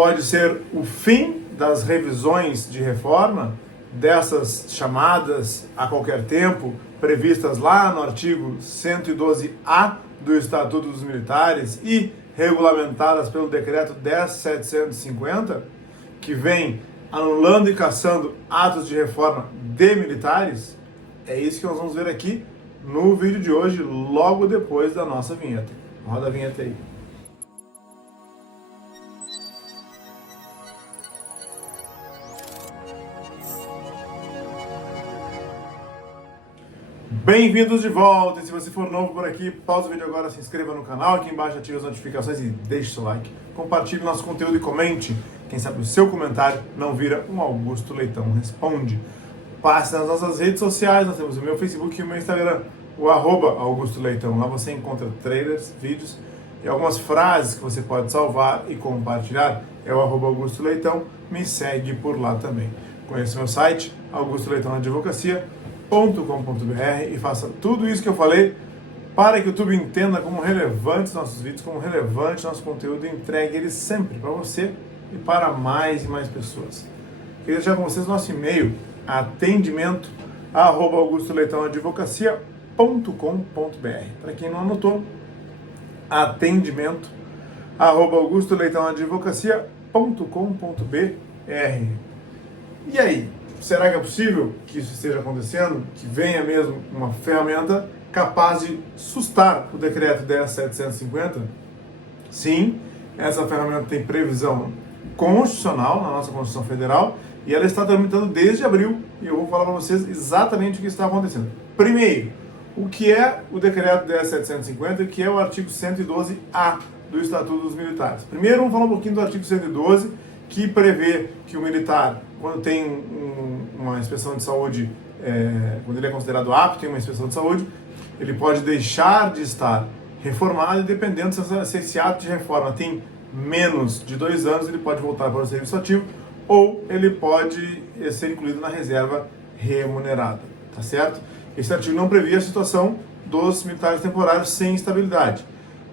pode ser o fim das revisões de reforma, dessas chamadas a qualquer tempo, previstas lá no artigo 112A do Estatuto dos Militares e regulamentadas pelo Decreto 10.750, que vem anulando e cassando atos de reforma de militares. É isso que nós vamos ver aqui no vídeo de hoje, logo depois da nossa vinheta. Roda a vinheta aí. Bem-vindos de volta, e se você for novo por aqui, pausa o vídeo agora, se inscreva no canal, aqui embaixo ative as notificações e deixe seu like. Compartilhe nosso conteúdo e comente, quem sabe o seu comentário não vira um Augusto Leitão Responde. Passe nas nossas redes sociais, nós temos o meu Facebook e o meu Instagram, o @Augusto Leitão. Lá você encontra trailers, vídeos e algumas frases que você pode salvar e compartilhar. É o @Augusto Leitão, me segue por lá também. Conheça meu site, augustoleitãoadvocacia.com.br, e faça tudo isso que eu falei para que o YouTube entenda como relevantes nossos vídeos, como relevante nosso conteúdo, e entregue ele sempre para você e para mais e mais pessoas. Queria deixar com vocês nosso e-mail, atendimento@augustoleitãoadvocacia.com.br. Para quem não anotou, atendimento@augustoleitãoadvocacia.com.br. E aí, será que é possível que isso esteja acontecendo? Que venha mesmo uma ferramenta capaz de sustar o decreto 10.750? Sim, essa ferramenta tem previsão constitucional na nossa Constituição Federal e ela está tramitando desde abril, e eu vou falar para vocês exatamente o que está acontecendo. Primeiro, o que é o decreto 10.750 e o que é o artigo 112A do Estatuto dos Militares. Primeiro, vamos falar um pouquinho do artigo 112, que prevê que o militar, quando tem uma inspeção de saúde, quando ele é considerado apto em uma inspeção de saúde, ele pode deixar de estar reformado, e dependendo se esse ato de reforma tem menos de 2 anos, ele pode voltar para o serviço ativo, ou ele pode ser incluído na reserva remunerada, tá certo? Esse artigo não previa a situação dos militares temporários sem estabilidade.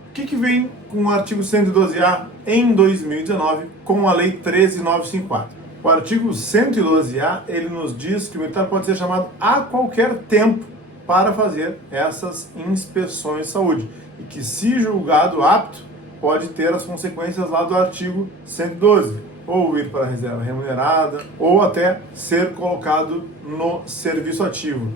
O que vem com o artigo 112A em 2019 com a Lei 13.954? O artigo 112A, ele nos diz que o militar pode ser chamado a qualquer tempo para fazer essas inspeções de saúde, e que, se julgado apto, pode ter as consequências lá do artigo 112, ou ir para a reserva remunerada, ou até ser colocado no serviço ativo.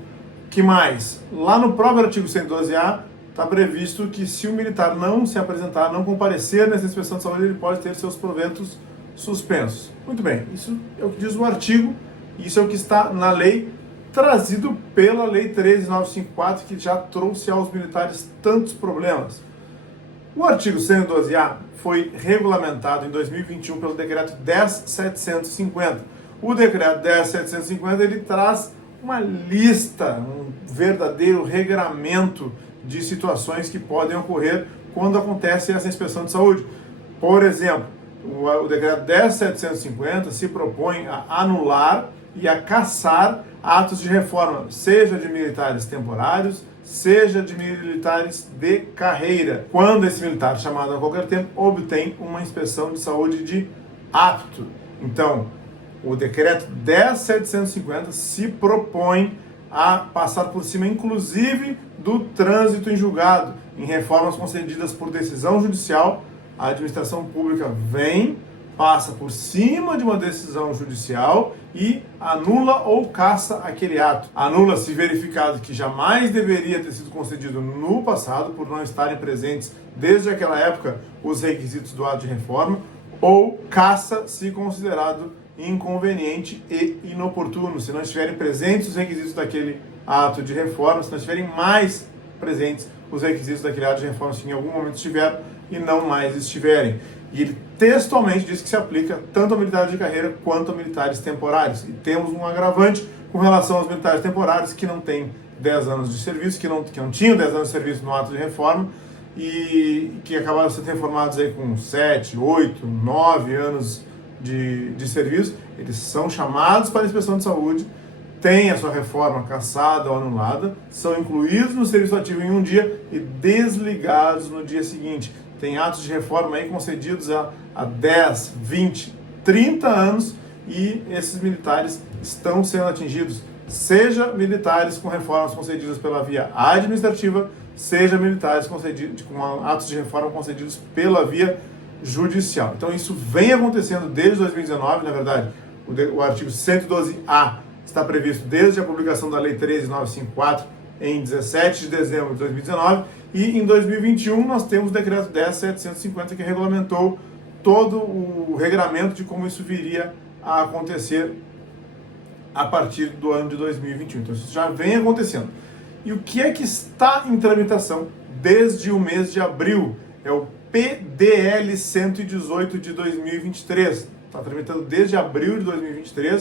Que mais? Lá no próprio artigo 112A está previsto que, se o militar não se apresentar, não comparecer nessa inspeção de saúde, ele pode ter seus proventos suspensos. Muito bem, isso é o que diz o artigo, isso é o que está na lei, trazido pela Lei 13.954, que já trouxe aos militares tantos problemas. O artigo 112A foi regulamentado em 2021 pelo Decreto 10.750. O Decreto 10.750, ele traz uma lista, um verdadeiro regramento de situações que podem ocorrer quando acontece essa inspeção de saúde. Por exemplo, o Decreto 10.750 se propõe a anular e a cassar atos de reforma, seja de militares temporários, seja de militares de carreira, quando esse militar, chamado a qualquer tempo, obtém uma inspeção de saúde de apto. Então, o decreto 10.750 se propõe a passar por cima, inclusive, do trânsito em julgado. Em reformas concedidas por decisão judicial, a administração pública passa por cima de uma decisão judicial e anula ou cassa aquele ato. Anula se verificado que jamais deveria ter sido concedido no passado, por não estarem presentes desde aquela época os requisitos do ato de reforma, ou cassa se considerado inconveniente e inoportuno, se não estiverem presentes os requisitos daquele ato de reforma, se não estiverem mais presentes os requisitos daquele ato de reforma, se em algum momento estiveram e não mais estiverem. E ele textualmente diz que se aplica tanto a militares de carreira quanto a militares temporários. E temos um agravante com relação aos militares temporários que não têm 10 anos de serviço, que não tinham 10 anos de serviço no ato de reforma, e que acabaram sendo reformados aí com 7, 8, 9 anos de serviço. Eles são chamados para a inspeção de saúde, têm a sua reforma cassada ou anulada, são incluídos no serviço ativo em um dia e desligados no dia seguinte. Tem atos de reforma aí concedidos há 10, 20, 30 anos e esses militares estão sendo atingidos, seja militares com reformas concedidas pela via administrativa, seja militares concedidos, com atos de reforma concedidos pela via judicial. Então isso vem acontecendo desde 2019, na verdade, o artigo 112A está previsto desde a publicação da Lei 13.954 em 17 de dezembro de 2019 e em 2021 nós temos o Decreto 10.750 que regulamentou todo o regramento de como isso viria a acontecer a partir do ano de 2021. Então isso já vem acontecendo. E o que é que está em tramitação desde o mês de abril? É o PDL 118 de 2023. Está tramitando desde abril de 2023